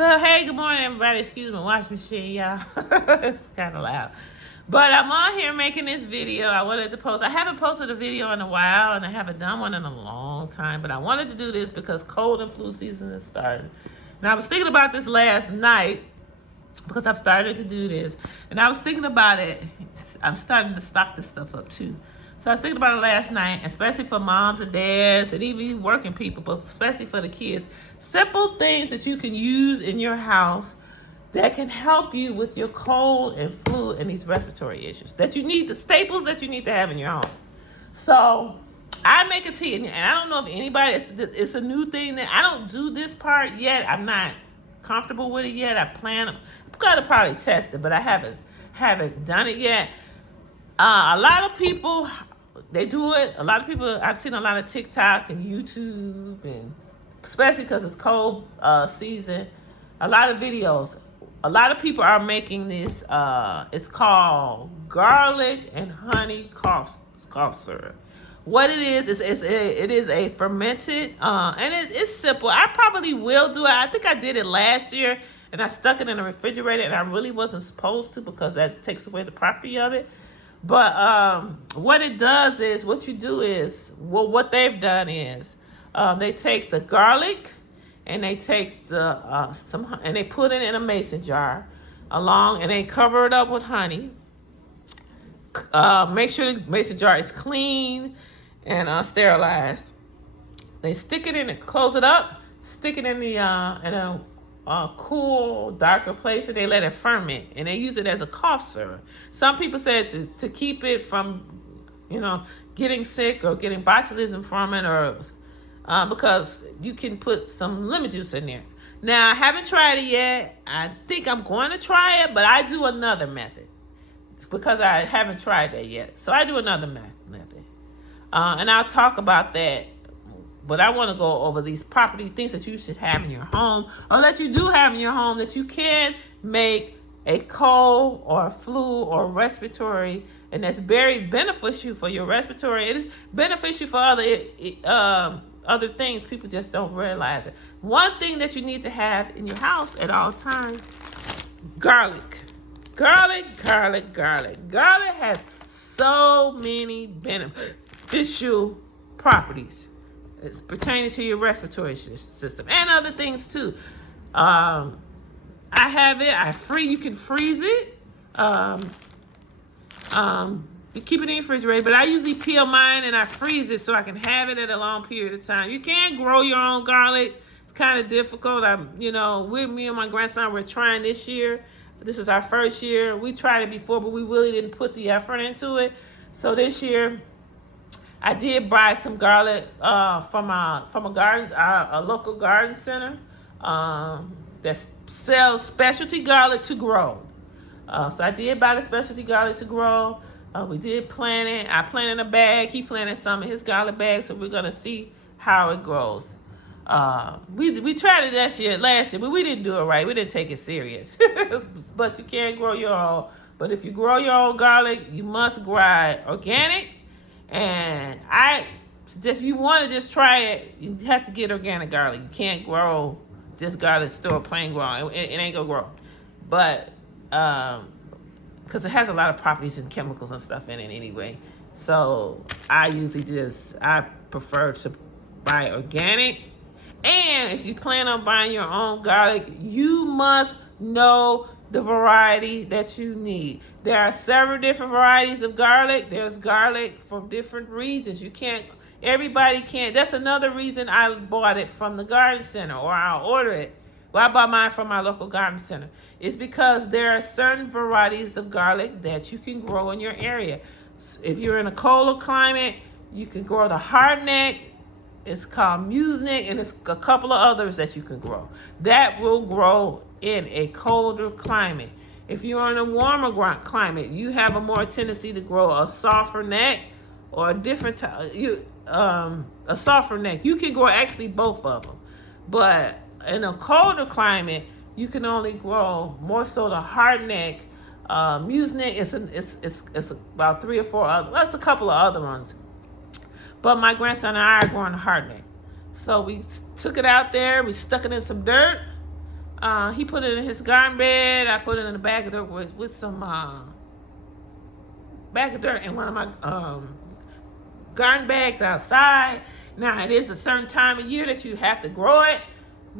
So, hey, good morning, everybody. Excuse my wash machine, y'all. It's kind of loud. But I'm on here making this video. I wanted to post. I haven't posted a video in a while, and I haven't done one in a long time. But I wanted to do this because cold and flu season is starting. And I was thinking about this last night because I've started to do this. And I was thinking about it. I'm starting to stock this stuff up, too. So I was thinking about it last night, especially for moms and dads and even working people, but especially for the kids. Simple things that you can use in your house that can help you with your cold and flu and these respiratory issues that you need, the staples that you need to have in your home. So I make a tea, and I don't know if anybody, it's a new thing that I don't do this part yet. I'm not comfortable with it yet. I'm gonna probably test it, but I haven't done it yet. A lot of people, they do it. A lot of people, I've seen a lot of TikTok and YouTube, and especially because it's cold season, a lot of videos. A lot of people are making this. It's called garlic and honey cough syrup. What it is it is a fermented, and it's simple. I probably will do it. I think I did it last year, and I stuck it in the refrigerator, and I really wasn't supposed to because that takes away the property of it. But what it does is, what you do is, well, what they've done is, they take the garlic and they take the and they put it in a mason jar, and they cover it up with honey. Make sure the mason jar is clean and sterilized. They stick it in it, close it up, stick it in a cool, darker place, and they let it ferment, and they use it as a cough syrup. Some people said to keep it from, getting sick or getting botulism from it, or because you can put some lemon juice in there. Now, I haven't tried it yet. I think I'm going to try it, but I do another method because I haven't tried that yet. So I do another method, and I'll talk about that. But I want to go over these property things that you should have in your home, or that you do have in your home, that you can make a cold or flu or respiratory, and that's very beneficial for your respiratory. It is beneficial for other things. People just don't realize it. One thing that you need to have in your house at all times: garlic. Garlic has so many beneficial properties. It's pertaining to your respiratory system and other things too. I have it. You can freeze it. You keep it in your refrigerator, but I usually peel mine and I freeze it so I can have it at a long period of time. You can grow your own garlic. It's kind of difficult. With me and my grandson, we're trying this year. This is our first year. We tried it before, but we really didn't put the effort into it. So this year, I did buy some garlic from a local garden center that sells specialty garlic to grow. So I did buy the specialty garlic to grow. We did plant it. I planted a bag. He planted some in his garlic bag, so we're gonna see how it grows. We tried it last year, but we didn't do it right. We didn't take it serious. But you can grow your own. But if you grow your own garlic, you must grow organic. And I suggest you want to just try it. You have to get organic garlic. You can't grow just garlic store plain grown. It ain't gonna grow. But because it has a lot of properties and chemicals and stuff in it anyway. So I prefer to buy organic. And if you plan on buying your own garlic, you must know the variety that you need. There are several different varieties of garlic. There's garlic from different regions. Everybody can't. That's another reason I bought it from the garden center, or I'll order it. Well, I bought mine from my local garden center. It's because there are certain varieties of garlic that you can grow in your area. If you're in a colder climate, you can grow the hardneck. It's called mucinex, and it's a couple of others that you can grow. That will grow in a colder climate. If you're in a warmer climate, you have a more tendency to grow a softer neck or a different type. A softer neck. You can grow actually both of them, but in a colder climate, you can only grow more so the hard neck. Mucinex it's about 3 or 4 other. Well, it's a couple of other ones. But my grandson and I are growing a hard neck. So we took it out there. We stuck it in some dirt. He put it in his garden bed. I put it in a bag of dirt with some bag of dirt in one of my garden bags outside. Now, it is a certain time of year that you have to grow it.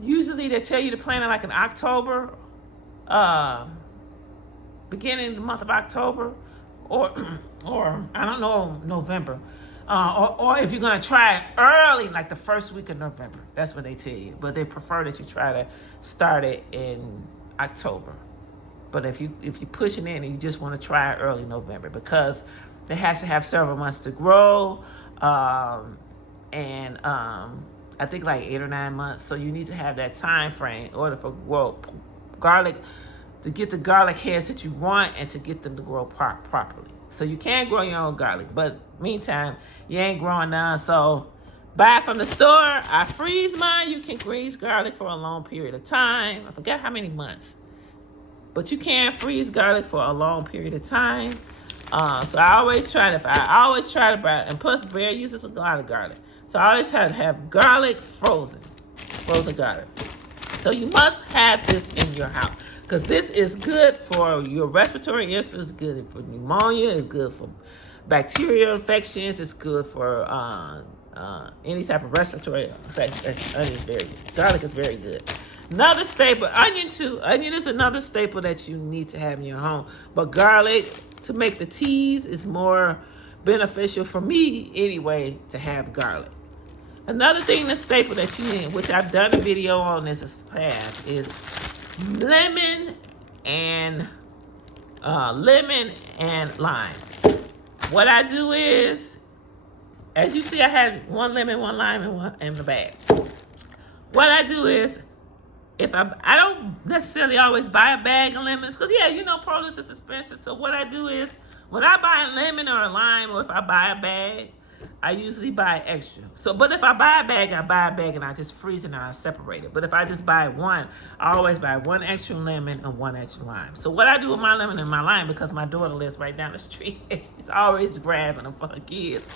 Usually they tell you to plant it like in October, beginning of the month of October, or I don't know, November. Or if you're gonna try it early, like the first week of November, that's what they tell you. But they prefer that you try to start it in October. But if you push it in and you just want to try it early November, because it has to have several months to grow, and I think like 8 or 9 months. So you need to have that time frame in order for garlic, to get the garlic heads that you want and to get them to grow properly. So you can grow your own garlic, but meantime, you ain't growing none. So buy it from the store. I freeze mine. You can freeze garlic for a long period of time. I forgot how many months, but you can freeze garlic for a long period of time. So I always try to buy, and plus Bear uses a lot of garlic. So I always have to have garlic frozen garlic. So you must have this in your house, because this is good for your respiratory issues. It's good for pneumonia. It's good for bacterial infections. It's good for any type of respiratory. Garlic is very good. Another staple, onion too. Onion is another staple that you need to have in your home. But garlic, to make the teas, is more beneficial for me anyway to have garlic. Another thing, the staple that you need, which I've done a video on this past, is lemon and lime. What I do is, as you see, I have 1 lemon, 1 lime in the bag. What I do is, if I don't necessarily always buy a bag of lemons, because produce is expensive. So what I do is, when I buy a lemon or a lime, or if I buy a bag, I usually buy extra. So, but if I buy a bag and I just freeze it and I separate it. But if I just buy one, I always buy 1 extra lemon and 1 extra lime. So what I do with my lemon and my lime, because my daughter lives right down the street, she's always grabbing them for her kids.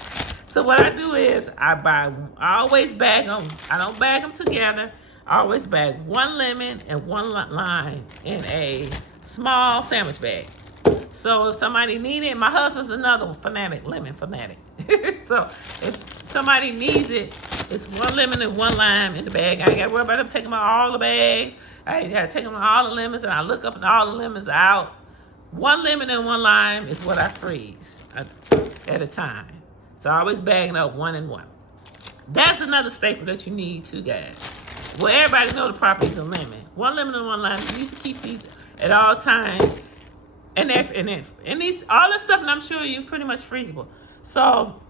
So what I do is, I always bag them. I don't bag them together. I always bag 1 lemon and 1 lime in a small sandwich bag. So if somebody needs it, my husband's another one, lemon fanatic. So if somebody needs it, it's 1 lemon and 1 lime in the bag. I ain't got to worry about them taking out all the bags. I ain't got to take them all the lemons, and I look up and all the lemons are out. 1 lemon and 1 lime is what I freeze at a time. So I always bagging up 1 and 1. That's another staple that you need too, guys. Well, everybody know the properties of lemon. 1 lemon and 1 lime. You need to keep these at all times. And these, all this stuff, and I'm sure you pretty much freezable. So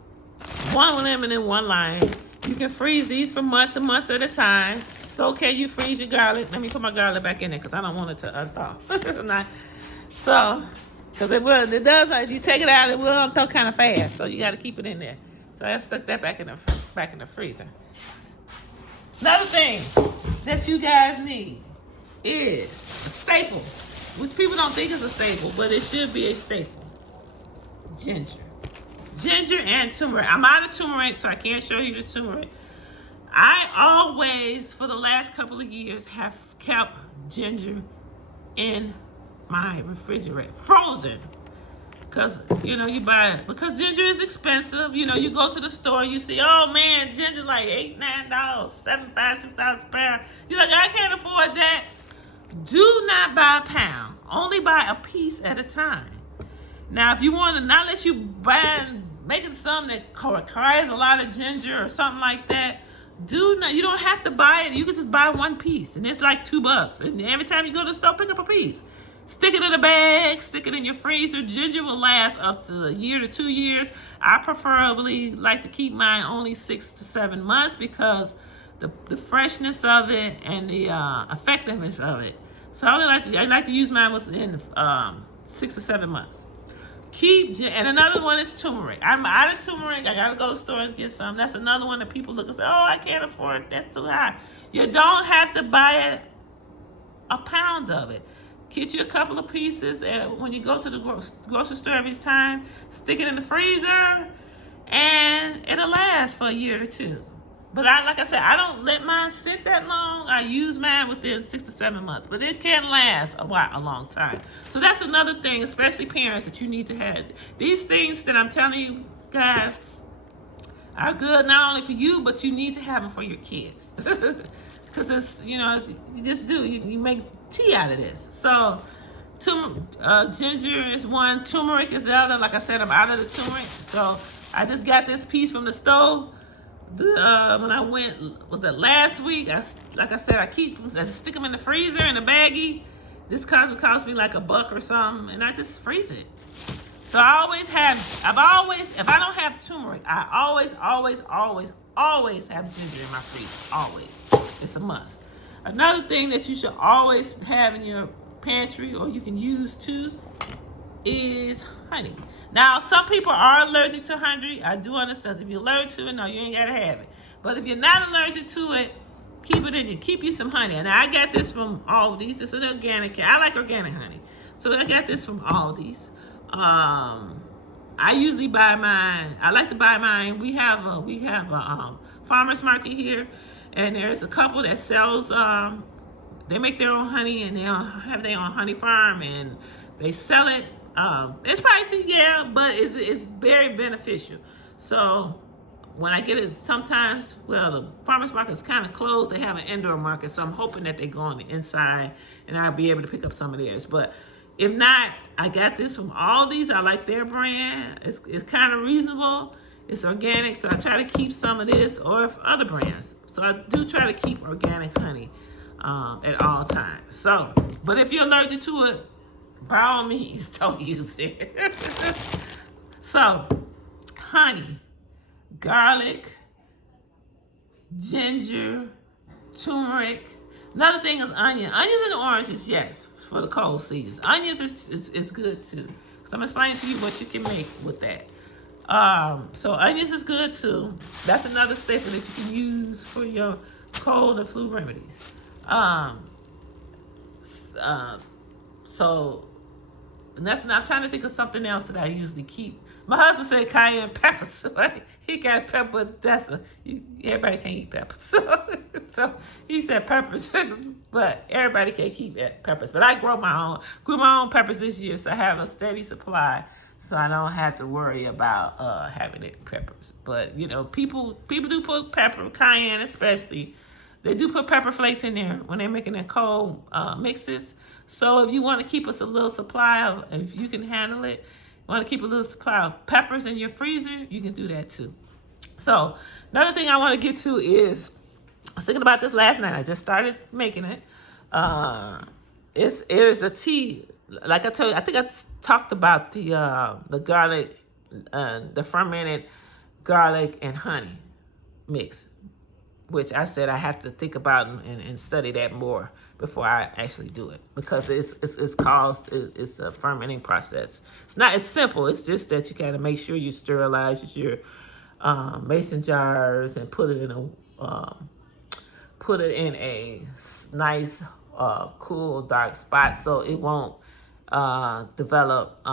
1 lemon and 1 lime. You can freeze these for months and months at a time. So can you freeze your garlic? Let me put my garlic back in there because I don't want it to unthaw. So, because it does, if you take it out, it will unthaw kind of fast. So you got to keep it in there. So I stuck that back in the freezer. Another thing that you guys need is a staple, which people don't think is a staple, but it should be a staple. Ginger. Ginger and turmeric. I'm out of turmeric, so I can't show you the turmeric. I always, for the last couple of years, have kept ginger in my refrigerator, frozen. Because, because ginger is expensive. You go to the store, you see, oh man, ginger like $8, $9, $7, $5, $6 a pound. You're like, I can't afford that. Do not buy a pound. Only buy a piece at a time. Now, if you want to, not unless you making something that requires a lot of ginger or something like that, you don't have to buy it. You can just buy 1 piece, and it's like $2. And every time you go to the store, pick up a piece. Stick it in a bag, stick it in your freezer. Ginger will last up to 1 year to 2 years. I preferably like to keep mine only 6 to 7 months because the freshness of it and the effectiveness of it. So I like to use mine within 6 to 7 months. And another one is turmeric. I'm out of turmeric. I gotta go to the store and get some. That's another one that people look and say, oh, I can't afford it. That's too high. You don't have to buy a pound of it. Get you a couple of pieces, and when you go to the grocery store every time, stick it in the freezer, and it'll last for 1 year to 2. But like I said, I don't let mine sit that long. I use mine within 6 to 7 months, but it can last a long time. So that's another thing, especially parents, that you need to have. These things that I'm telling you guys are good not only for you, but you need to have them for your kids. Because it's, you just do. You make tea out of this. So ginger is one, turmeric is the other. Like I said, I'm out of the turmeric. So I just got this piece from the stove. When I went, was it last week? Like I said, I stick them in the freezer in a baggie. This cost me like $1 or something, and I just freeze it. So if I don't have turmeric, I always have ginger in my freezer. Always. It's a must. Another thing that you should always have in your pantry, or you can use too, is honey. Now, some people are allergic to honey. I do understand. If you're allergic to it, no, you ain't got to have it. But if you're not allergic to it, keep you some honey. And I got this from Aldi's. It's an organic. I like organic honey. So I got this from Aldi's. I usually buy mine. I like to buy mine. We have a farmer's market here, and there's a couple that sells, they make their own honey, and they have their own honey farm, and they sell it. It's pricey, yeah, but it's very beneficial. So when I get it, sometimes, the farmer's market is kind of closed. They have an indoor market, so I'm hoping that they go on the inside, and I'll be able to pick up some of theirs. But if not, I got this from Aldi's. I like their brand. It's kind of reasonable. It's organic, so I try to keep some of this, or other brands. So I do try to keep organic honey at all times. So, but if you're allergic to it, by all means, don't use it. So, honey, garlic, ginger, turmeric. Another thing is onion. Onions and oranges, yes, for the cold season. Onions is good too. So I'm explaining to you what you can make with that. So onions is good too. That's another staple that you can use for your cold and flu remedies. So, and that's not, I'm trying to think of something else that I usually keep. My husband said cayenne pepper, so he got pepper. Everybody can't eat peppers. So he said peppers, but everybody can't keep peppers. But I grew my own peppers this year, so I have a steady supply, so I don't have to worry about having it peppers. But people do put pepper, cayenne especially. They do put pepper flakes in there when they're making their cold mixes. So if you want to keep us a little supply of, if you can handle it, want to keep a little supply of peppers in your freezer, you can do that too. So another thing I want to get to is, I was thinking about this last night. I just started making it. It is a tea. Like I told you, I think I talked about the garlic, the fermented garlic and honey mix, which I said I have to think about and study that more before I actually do it, because it's a fermenting process. It's simple. It's just that you gotta make sure you sterilize your mason jars and put it in a nice cool dark spot, so it won't develop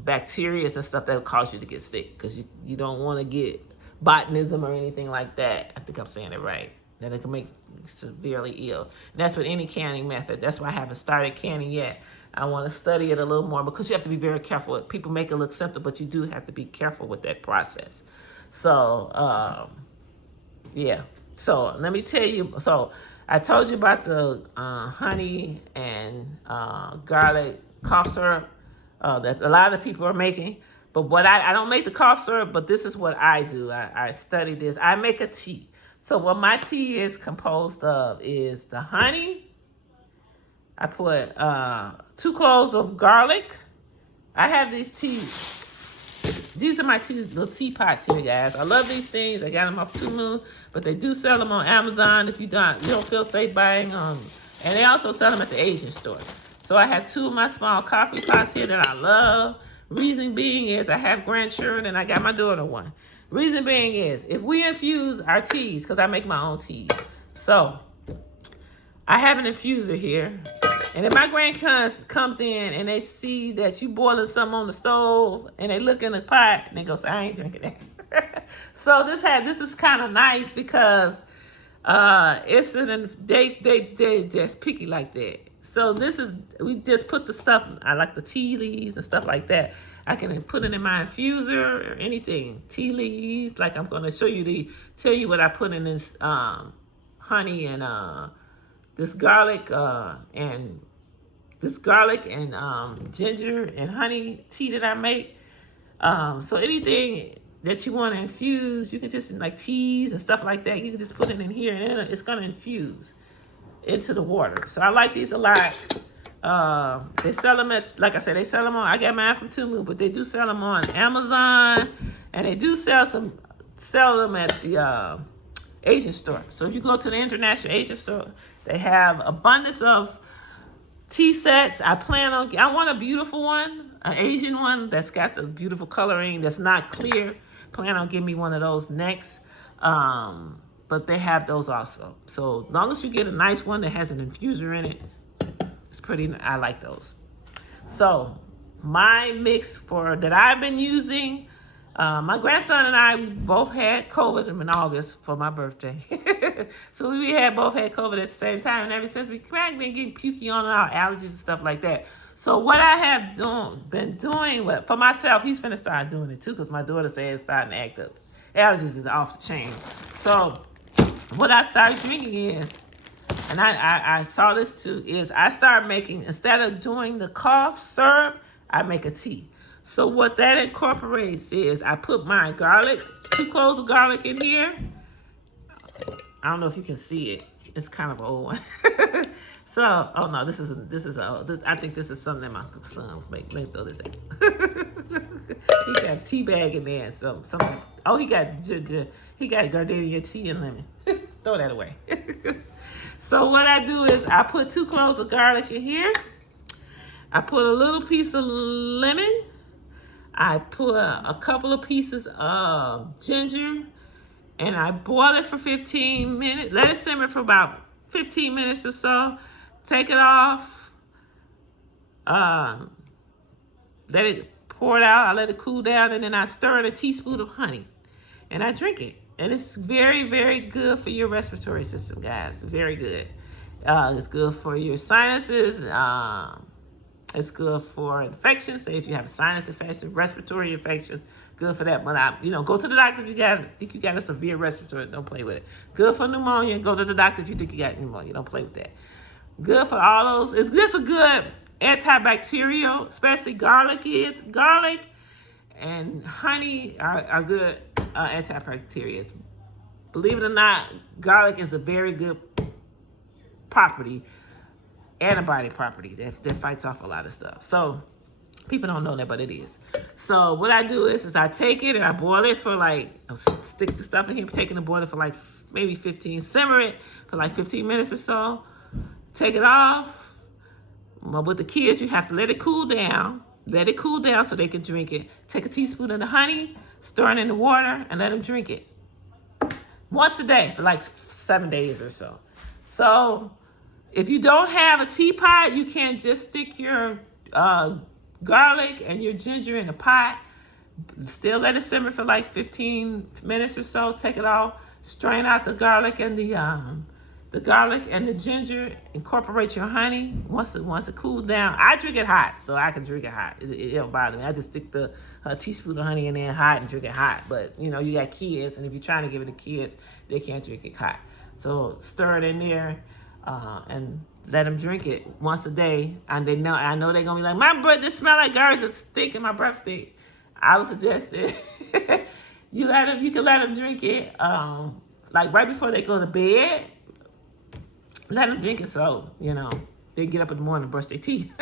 bacteria and stuff that will cause you to get sick, because you don't want to get botulism or anything like that. I think I'm saying it right. That it can make you severely ill. And that's with any canning method. That's why I haven't started canning yet. I want to study it a little more, because you have to be very careful. People make it look simple, but you do have to be careful with that process. So, yeah. So let me tell you. So I told you about the honey and garlic cough syrup that a lot of people are making. But what I don't make the cough syrup, but this is what I do. I study this. I make a tea. So what my tea is composed of is the honey. I put 2 cloves of garlic. I have these teas. These are my little teapots here, guys. I love these things. I got them off Temu, but they do sell them on Amazon if you don't feel safe buying them. And they also sell them at the Asian store. So I have 2 of my small coffee pots here that I love. Reason being is I have grandchildren and I got my daughter one. Reason being is, if we infuse our teas, because I make my own teas. So I have an infuser here. And if my grandkids comes in and they see that you boiling something on the stove and they look in the pot and they go say, I ain't drinking that. So this is kind of nice because it's they just picky like that. So this is, we just put the stuff, I like the tea leaves and stuff like that. I can put it in my infuser or anything. Tea leaves, like I'm gonna tell you what I put in this honey and this garlic and ginger and honey tea that I make. So anything that you want to infuse, you can just, like teas and stuff like that, you can just put it in here and it's going to infuse into the water. So I like these a lot. They sell them at, like I said, they sell them on, I got mine from Temu, but they do sell them on Amazon, and they do sell them at the Asian store. So if you go to the international Asian store, they have abundance of tea sets. I want a beautiful one, an Asian one that's got the beautiful coloring, that's not clear. Plan on getting me one of those next. But they have those also. So as long as you get a nice one that has an infuser in it, it's pretty, I like those. So my mix that I've been using, my grandson and I both had COVID in August for my birthday. So we both had COVID at the same time, and ever since we've been getting pukey on our allergies and stuff like that. So what I have been doing for myself, he's finna start doing it too, because my daughter said it's starting to act up. Allergies is off the chain. So what I started drinking is, and I saw this too, is I started making, instead of doing the cough syrup, I make a tea. So what that incorporates is I put my garlic, 2 cloves of garlic in here. I don't know if you can see it. It's kind of an old one. So, oh no, I think this is something that my son was making. Let me throw this out. He got tea bag in there and something. Oh, he got gardenia tea and lemon. Throw that away. So what I do is I put 2 cloves of garlic in here. I put a little piece of lemon. I put a couple of pieces of ginger, and I boil it for 15 minutes. Let it simmer for about 15 minutes or so. Take it off. Let it pour it out. I let it cool down, and then I stir in a teaspoon of honey, and I drink it. And it's very, very good for your respiratory system, guys. Very good. It's good for your sinuses. It's good for infections. Say if you have a sinus infection, respiratory infections, good for that. But go to the doctor if you think you got a severe respiratory. Don't play with it. Good for pneumonia. Go to the doctor if you think you got pneumonia. Don't play with that. Good for all those. It's just a good antibacterial, especially garlic and honey are good antibacterials. Believe it or not, garlic is a very good antibody property that fights off a lot of stuff. So people don't know that, but it is. So what I do is I take it and I boil it for stick the stuff in here, taking the boil for maybe 15, simmer it for 15 minutes or so. Take it off. But with the kids, you have to let it cool down. Let it cool down so they can drink it. Take a teaspoon of the honey, stir it in the water, and let them drink it. Once a day for 7 days or so. So if you don't have a teapot, you can just stick your garlic and your ginger in a pot. Still let it simmer for 15 minutes or so. Take it off. Strain out the garlic and the ginger. Incorporate your honey. Once it cools down, I drink it hot, so I can drink it hot. It don't bother me. I just stick a teaspoon of honey in there hot and drink it hot. But you got kids, and if you're trying to give it to kids, they can't drink it hot. So stir it in there. And let them drink it once a day, and I know they're gonna be like, my breath, this smell like garlic stink and my breath stink. I would suggest that you can let them drink it, right before they go to bed. Let them drink it so they get up in the morning and brush their teeth.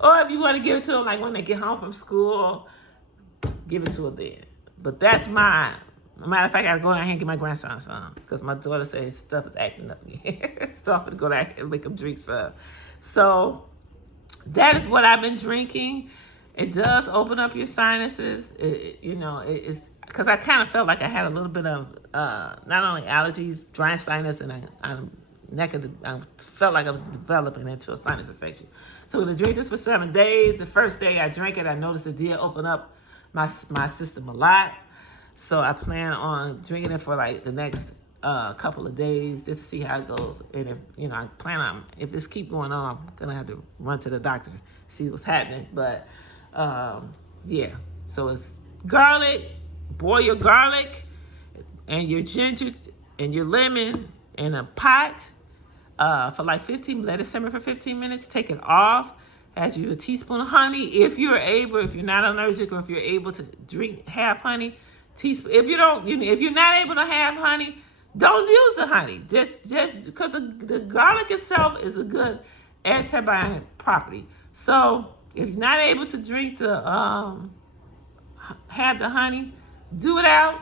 Or if you want to give it to them when they get home from school, give it to them then. But that's mine. Matter of fact, I gotta go down here and get my grandson some, because my daughter says stuff is acting up. So I'm gonna go down here and make him drink some. So that is what I've been drinking. It does open up your sinuses. It's because I kind of felt like I had a little bit of not only allergies, dry sinus, and I felt like I was developing into a sinus infection. So to drink this for 7 days, the first day I drank it, I noticed it did open up my system a lot. So I plan on drinking it for like the next couple of days just to see how it goes. And if I plan on, if this keep going on, I'm gonna have to run to the doctor, see what's happening. But yeah, so it's garlic, boil your garlic and your ginger and your lemon in a pot for like 15, let it simmer for 15 minutes, take it off, add you a teaspoon of honey. If you're able, if you're not allergic or if you're able to have honey, teaspoon. If you're not able to have honey, don't use the honey. Just because the garlic itself is a good antibiotic property. So if you're not able to drink have the honey, do it out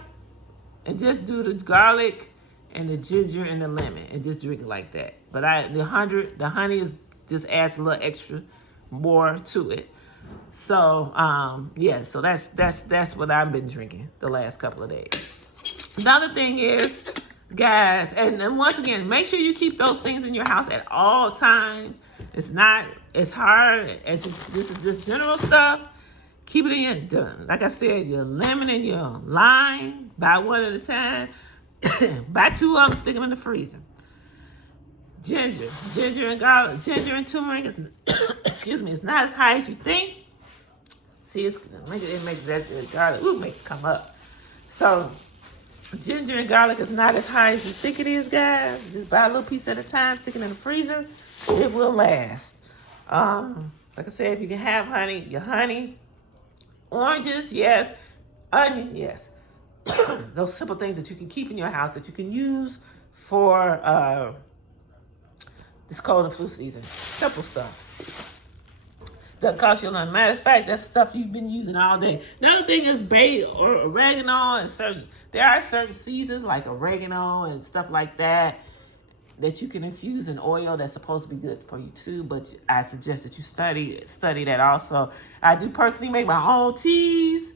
and just do the garlic and the ginger and the lemon and just drink it like that. But the honey just adds a little extra more to it. So yeah, so that's what I've been drinking the last couple of days. Another thing is, guys, and once again, make sure you keep those things in your house at all times. It's not as hard as this general stuff. Keep it in, like I said, your lemon and your lime, buy one at a time. Buy 2 of them, stick them in the freezer. Ginger and garlic, ginger and turmeric excuse me, it's not as high as you think. See, it makes that garlic makes it come up. So ginger and garlic is not as high as you think it is, guys. Just buy a little piece at a time, stick it in the freezer. It will last. Like I said, if you can have honey, your honey. Oranges, yes. Onion, yes. Those simple things that you can keep in your house that you can use for this cold and flu season. Simple stuff. Doesn't cost you nothing. Matter of fact, that's stuff you've been using all day. Another thing is bay or oregano, and there are certain seasons like oregano and stuff like that you can infuse in oil that's supposed to be good for you too, but I suggest that you study that also. I do personally make my own teas,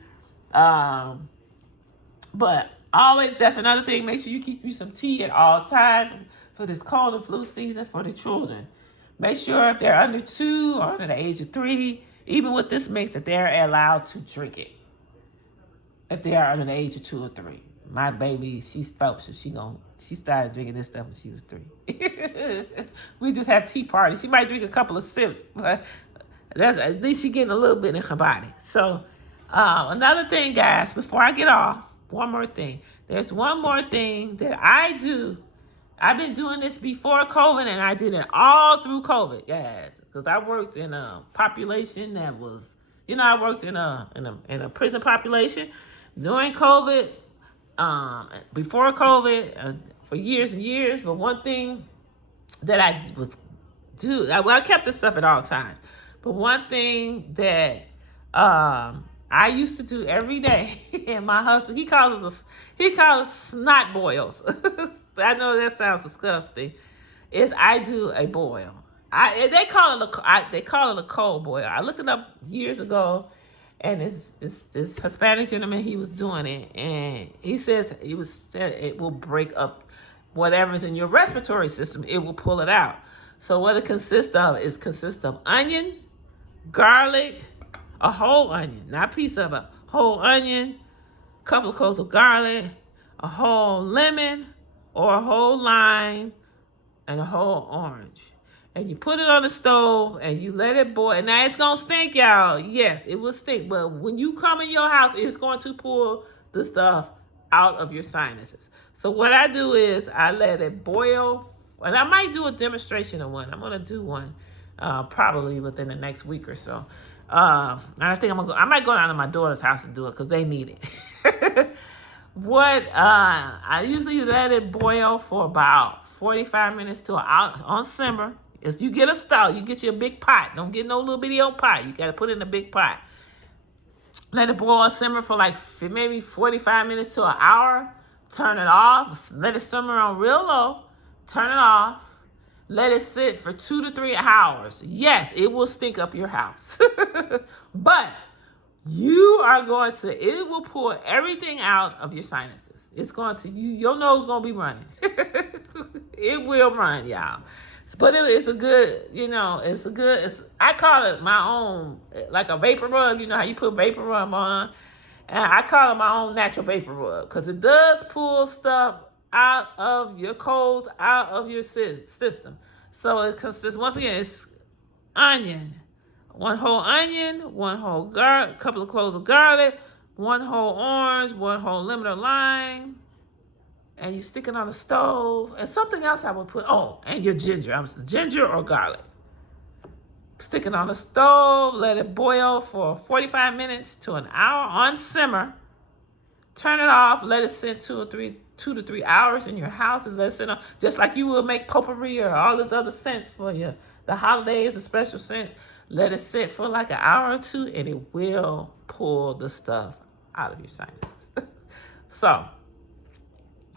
but always, that's another thing, make sure you keep you some tea at all times for this cold and flu season for the children. Make sure if they're under 2 or under the age of 3, even with this mix, that they're allowed to drink it if they are under the age of 2 or 3. My baby, she started drinking this stuff when she was 3. We just have tea parties. She might drink a couple of sips, but at least she's getting a little bit in her body. So another thing, guys, before I get off, one more thing. There's one more thing that I do. I've been doing this before COVID, and I did it all through COVID, guys, because I worked in a population that was, I worked in a prison population during COVID. Before COVID, for years and years, but one thing that I kept this stuff at all times, but one thing that I used to do every day, and my husband, he calls us snot boils. I know that sounds disgusting. Is I do a boil. They call it a cold boil. I looked it up years ago. And this Hispanic gentleman, he was doing it, and he said it will break up whatever's in your respiratory system. It will pull it out. So what it consists of onion, garlic, a whole onion, not a piece of a whole onion, a couple of cloves of garlic, a whole lemon or a whole lime, and a whole orange. And you put it on the stove and you let it boil. Now it's going to stink, y'all. Yes, it will stink. But when you come in your house, it's going to pull the stuff out of your sinuses. So what I do is I let it boil. And I might do a demonstration of one. I'm going to do one probably within the next week or so. And I think I might go down to my daughter's house and do it because they need it. I usually let it boil for about 45 minutes to an hour on simmer. Is you get a stove, you get you a big pot. Don't get no little bitty old pot. You got to put it in a big pot. Let it boil and simmer for like maybe 45 minutes to an hour. Turn it off. Let it simmer on real low. Turn it off. Let it sit for 2 to 3 hours. Yes, it will stink up your house. But it will pull everything out of your sinuses. It's going to, your nose going to be running. It will run, y'all. But it's a good, I call it my own, like a vapor rub. You know how you put vapor rub on, And I call it my own natural vapor rub because it does pull stuff out of your colds, out of your system. So it consists, once again, it's onion, one whole onion, one whole couple of cloves of garlic, one whole orange, one whole lemon or lime, and you stick it on the stove. And something else I would put, and your ginger. Ginger or garlic. Stick it on the stove, let it boil for 45 minutes to an hour on simmer. Turn it off, let it sit 2 to 3 hours in your house. Let it sit on, just like you would make potpourri or all these other scents for you. The holidays or special scents. Let it sit for like an hour or two, and it will pull the stuff out of your sinuses. So,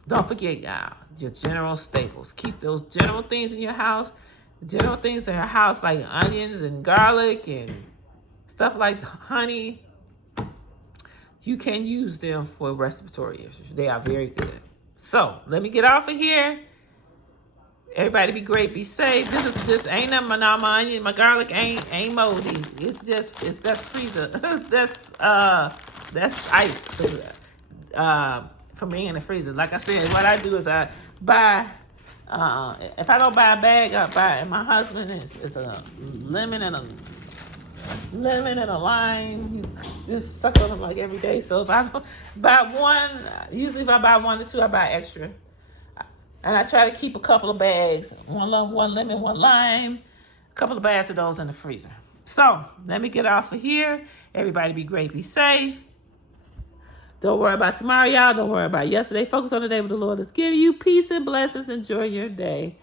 don't forget, y'all, your general staples. Keep those general things in your house. General things in your house like onions and garlic and stuff like honey. You can use them for respiratory issues. They are very good. So, let me get off of here. Everybody be great, be safe. This ain't nothing. My onion, my garlic ain't moldy. That's freezer. that's ice. For me in the freezer. Like I said, what I do is I buy. If I don't buy a bag, I buy. And my husband is a lemon and a lime. He just sucks on them like every day. So if I buy one, usually if I buy 1 or 2, I buy extra. And I try to keep a couple of bags, one lemon, one lime, a couple of bags of those in the freezer. So let me get off of here. Everybody be great, be safe. Don't worry about tomorrow, y'all. Don't worry about yesterday. Focus on the day what the Lord is giving you. Peace and blessings. Enjoy your day.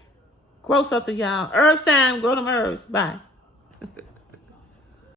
Grow something, y'all. Herbs time. Grow them herbs. Bye.